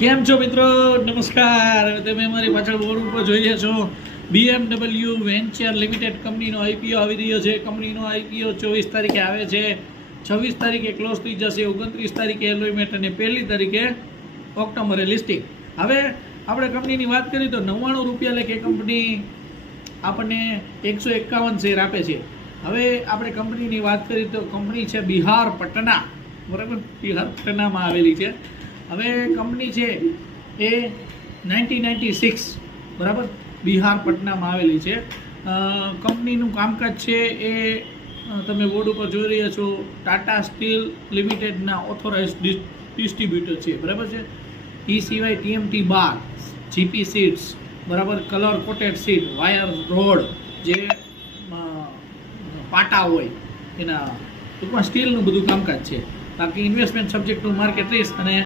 કેમ છો મિત્રો? નમસ્કાર. તમે અમારી પાછળ બોર્ડ ઉપર જોઈ રહ્યા છો BMW વેન્ચર લિમિટેડ કંપનીનો આઈપીઓ આવી રહ્યો છે. કંપનીનો આઈપીઓ 24 તારીખે આવે છે, 26 તારીખે ક્લોઝ થઈ જશે, 29 તારીખે એલોઇમેન્ટ અને 1 તારીખે ઓક્ટોબરે લિસ્ટિંગ. હવે આપણે કંપનીની વાત કરીએ તો 99 રૂપિયા લેખે કંપની આપણને 151 શેર આપે છે. હવે આપણે કંપનીની વાત કરીએ તો કંપની છે બિહાર પટના, બરાબર, બિહાર પટનામાં આવેલી છે. હવે કંપની છે એ 1996, બરાબર, બિહાર પટનામાં આવેલી છે. કંપનીનું કામકાજ છે એ તમે બોર્ડ ઉપર જોઈ રહ્યા છો, ટાટા સ્ટીલ લિમિટેડના ઓથોરાઇઝ ડિસ્ટ્રીબ્યુટર છે, બરાબર છે. એ સિવાય TMT બાર, GP સીટ્સ, બરાબર, colour coated seat, wire road, જે પાટા હોય એના ટૂંકમાં સ્ટીલનું બધું કામકાજ છે. બાકી ઇન્વેસ્ટમેન્ટ સબ્જેક્ટનું માર્કેટ રિસ્ક અને